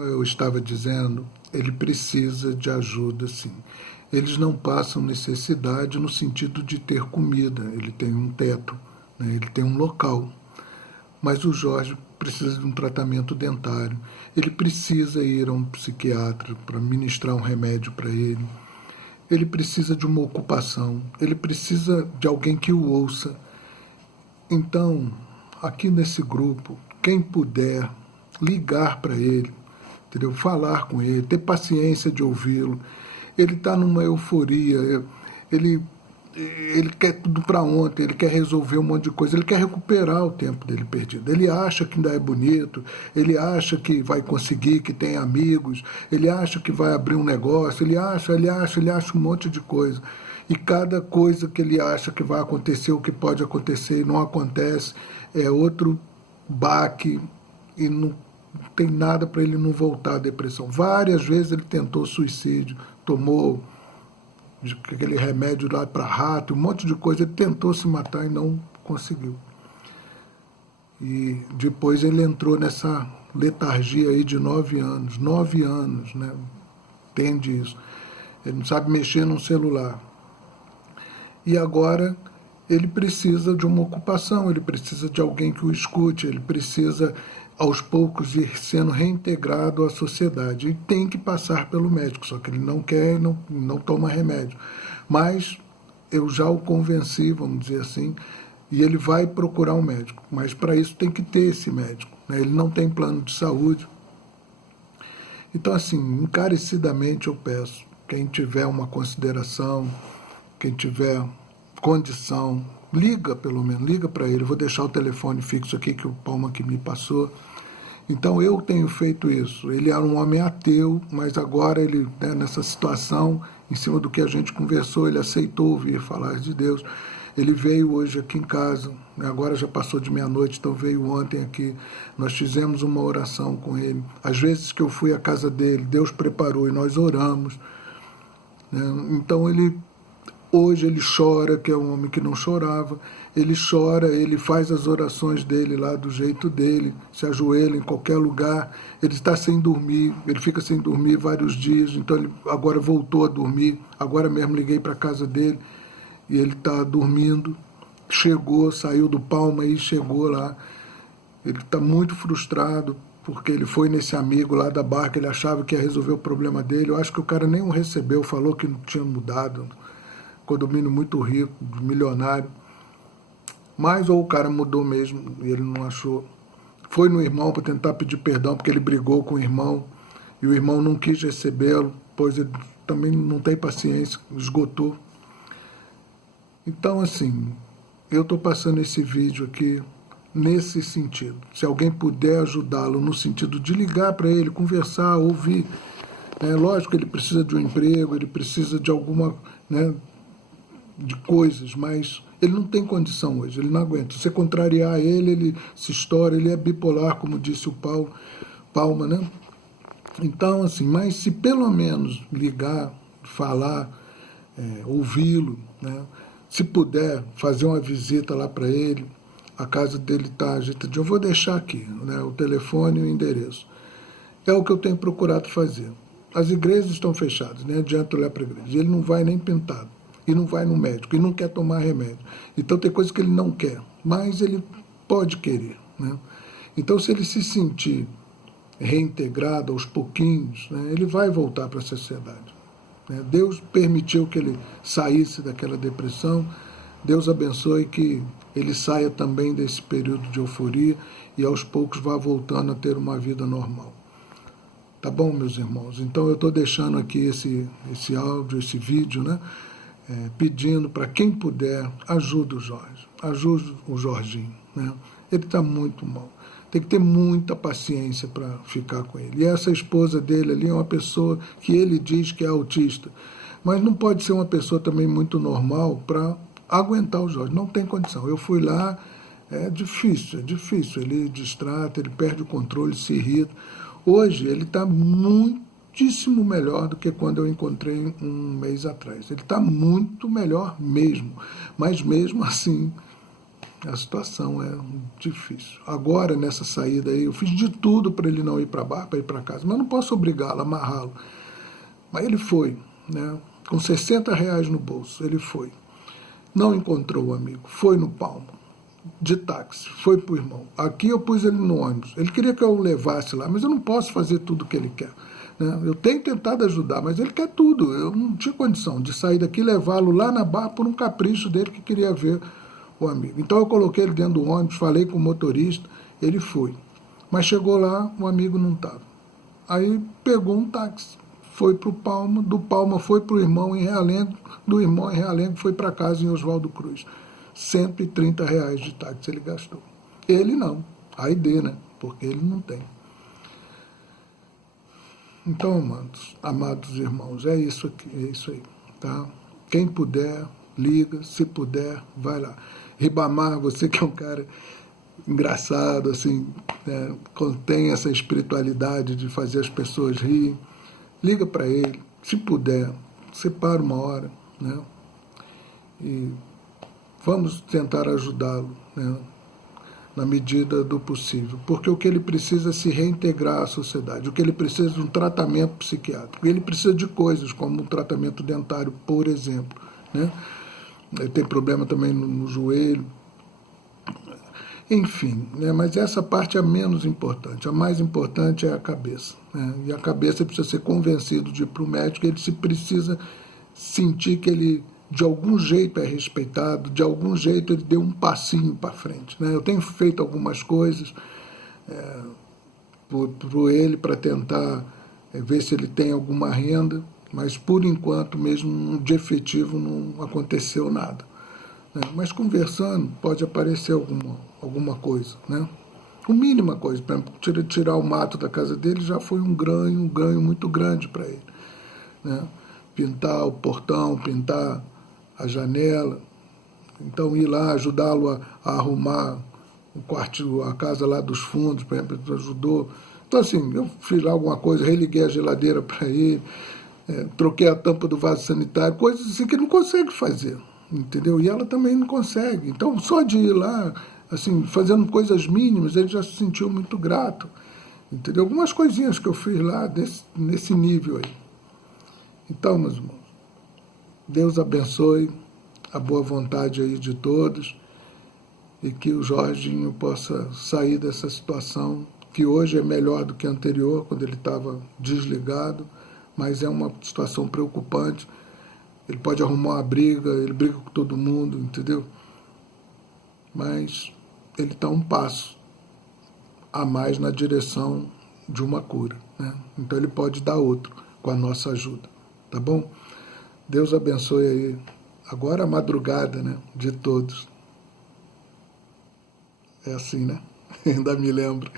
eu estava dizendo, ele precisa de ajuda, sim. Eles não passam necessidade no sentido de ter comida, ele tem um teto, né? Ele tem um local. Mas o Jorge precisa de um tratamento dentário, ele precisa ir a um psiquiatra para ministrar um remédio para ele precisa de uma ocupação, ele precisa de alguém que o ouça. Então, aqui nesse grupo, quem puder ligar para ele, entendeu? Falar com ele, ter paciência de ouvi-lo. Ele está numa euforia, ele, ele quer tudo para ontem, ele quer resolver um monte de coisa, ele quer recuperar o tempo dele perdido. Ele acha que ainda é bonito, ele acha que vai conseguir, que tem amigos, ele acha que vai abrir um negócio, ele acha um monte de coisa. E cada coisa que ele acha que vai acontecer, o que pode acontecer e não acontece, é outro baque e não tem nada para ele não voltar à depressão. Várias vezes ele tentou suicídio, tomou aquele remédio lá para rato, um monte de coisa, ele tentou se matar e não conseguiu. E depois ele entrou nessa letargia aí de 9 anos, né? Entende isso. Ele não sabe mexer num celular. E agora ele precisa de uma ocupação, ele precisa de alguém que o escute, ele precisa, aos poucos, ir sendo reintegrado à sociedade. E tem que passar pelo médico, só que ele não quer e não toma remédio. Mas eu já o convenci, vamos dizer assim, e ele vai procurar um médico. Mas para isso tem que ter esse médico, né? Ele não tem plano de saúde. Então, assim, encarecidamente eu peço, quem tiver uma consideração, quem tiver condição, liga pelo menos, liga para ele. Eu vou deixar o telefone fixo aqui que o Palma que me passou. Então eu tenho feito isso. Ele era um homem ateu, mas agora ele, né, nessa situação, em cima do que a gente conversou, ele aceitou ouvir falar de Deus. Ele veio hoje aqui em casa, agora já passou de meia-noite, então veio ontem aqui. Nós fizemos uma oração com ele. Às vezes que eu fui à casa dele, Deus preparou e nós oramos, né? Então hoje ele chora, que é um homem que não chorava, ele chora, ele faz as orações dele lá do jeito dele, se ajoelha em qualquer lugar, ele está sem dormir, ele fica sem dormir vários dias, então ele agora voltou a dormir, agora mesmo liguei para a casa dele e ele está dormindo, chegou, saiu do Palma e chegou lá, ele está muito frustrado, porque ele foi nesse amigo lá da barca, ele achava que ia resolver o problema dele, eu acho que o cara nem o recebeu, falou que não tinha mudado, condomínio muito rico, milionário, mas ou o cara mudou mesmo e ele não achou. Foi no irmão para tentar pedir perdão, porque ele brigou com o irmão e o irmão não quis recebê-lo, pois ele também não tem paciência, esgotou. Então, assim, eu estou passando esse vídeo aqui nesse sentido. Se alguém puder ajudá-lo no sentido de ligar para ele, conversar, ouvir, lógico que ele precisa de um emprego, ele precisa de alguma, né, de coisas, mas ele não tem condição hoje, ele não aguenta. Se você contrariar ele, ele se estoura, ele é bipolar, como disse o Palma, né? Então, assim, mas se pelo menos ligar, falar, ouvi-lo, né? Se puder fazer uma visita lá para ele, a casa dele está ajeitadinha, eu vou deixar aqui, né, o telefone e o endereço. É o que eu tenho procurado fazer. As igrejas estão fechadas, nem adianta olhar para a igreja, ele não vai nem pintado. E não vai no médico, e não quer tomar remédio. Então tem coisas que ele não quer, mas ele pode querer, né? Então se ele se sentir reintegrado aos pouquinhos, né, ele vai voltar para a sociedade, né? Deus permitiu que ele saísse daquela depressão, Deus abençoe que ele saia também desse período de euforia e aos poucos vá voltando a ter uma vida normal. Tá bom, meus irmãos? Então eu estou deixando aqui esse áudio, esse vídeo, né? Pedindo para quem puder, ajude o Jorge, ajude o Jorginho, né? Ele está muito mal, tem que ter muita paciência para ficar com ele. E essa esposa dele ali é uma pessoa que ele diz que é autista, mas não pode ser uma pessoa também muito normal para aguentar o Jorge, não tem condição. Eu fui lá, é difícil, ele distrata, ele perde o controle, se irrita. Hoje ele está muitíssimo melhor do que quando eu encontrei um mês atrás. Ele está muito melhor mesmo, mas mesmo assim A situação é difícil. Agora, nessa saída aí, eu fiz de tudo para ele não ir para bar, para ir para casa, mas não posso obrigá-lo, amarrá-lo. Mas ele foi, né? Com R$ 60 no bolso, ele foi. Não encontrou o amigo, foi no Palmo, de táxi, foi pro irmão. Aqui eu pus ele no ônibus. Ele queria que eu o levasse lá, mas eu não posso fazer tudo o que ele quer, né? Eu tenho tentado ajudar, mas ele quer tudo. Eu não tinha condição de sair daqui e levá-lo lá na Barra por um capricho dele que queria ver o amigo. Então eu coloquei ele dentro do ônibus, falei com o motorista, ele foi. Mas chegou lá, o amigo não estava. Aí pegou um táxi, foi para o Palma, do Palma foi para o irmão em Realengo, do irmão em Realengo foi para casa em Oswaldo Cruz. R$ 130 de táxi ele gastou. Ele não, a ID, né? Porque ele não tem. Então, amados irmãos, é isso aqui, é isso aí, tá? Quem puder, liga, se puder, vai lá. Ribamar, você que é um cara engraçado, assim, né, tem essa espiritualidade de fazer as pessoas rirem, liga para ele, se puder, separa uma hora, né, e vamos tentar ajudá-lo, né, na medida do possível, porque o que ele precisa é se reintegrar à sociedade, o que ele precisa é de um tratamento psiquiátrico, ele precisa de coisas como um tratamento dentário, por exemplo, né, ele tem problema também no joelho, enfim, né, mas essa parte é a menos importante, a mais importante é a cabeça, né, e a cabeça precisa ser convencido de ir para o médico, ele se precisa sentir que ele de algum jeito é respeitado, de algum jeito ele deu um passinho para frente, né. Eu tenho feito algumas coisas por ele para tentar ver se ele tem alguma renda, mas por enquanto mesmo de efetivo não aconteceu nada, né? Mas conversando pode aparecer alguma coisa, né? A mínima coisa, por exemplo, tirar o mato da casa dele já foi um ganho muito grande para ele, né? Pintar o portão, pintar a janela, então ir lá ajudá-lo a arrumar o quarto, a casa lá dos fundos, por exemplo, ele ajudou. Então assim, eu fiz lá alguma coisa, religuei a geladeira para ele, troquei a tampa do vaso sanitário, coisas assim que ele não consegue fazer, entendeu? E ela também não consegue. Então, só de ir lá, assim, fazendo coisas mínimas, ele já se sentiu muito grato, entendeu? Algumas coisinhas que eu fiz lá nesse nível aí. Então, meus irmãos, Deus abençoe a boa vontade aí de todos e que o Jorginho possa sair dessa situação, que hoje é melhor do que a anterior, quando ele estava desligado, mas é uma situação preocupante. Ele pode arrumar uma briga, ele briga com todo mundo, entendeu? Mas ele está um passo a mais na direção de uma cura, né? Então ele pode dar outro com a nossa ajuda, tá bom? Deus abençoe aí. Agora a madrugada, né, de todos. É assim, né? Ainda me lembro.